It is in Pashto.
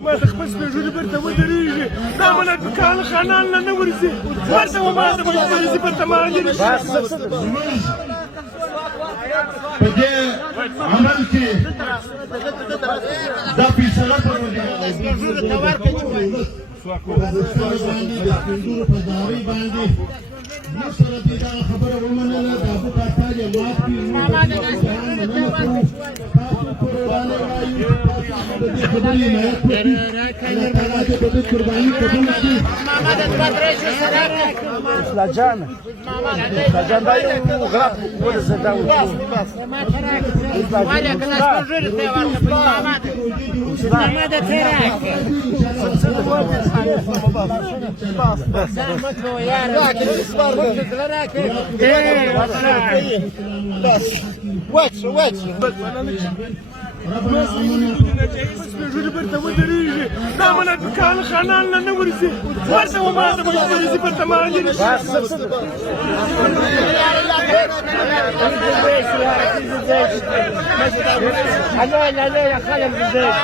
ما تخبص في جولي برتا ودريجي نعمل بكال خانان لنا ورزي برتا وما تبغى ورزي برتا ما عندي بدي عمل كي دا في سنة لا جان دايو وغرق ولا زداو ولا كنا نجرب ماذا تراك بس واتش جولي برتا ودريجي نعمل بكال خانان لنا ورزي برتا وما تبغى ورزي برتا ما عندي لا يا خالد بالزيت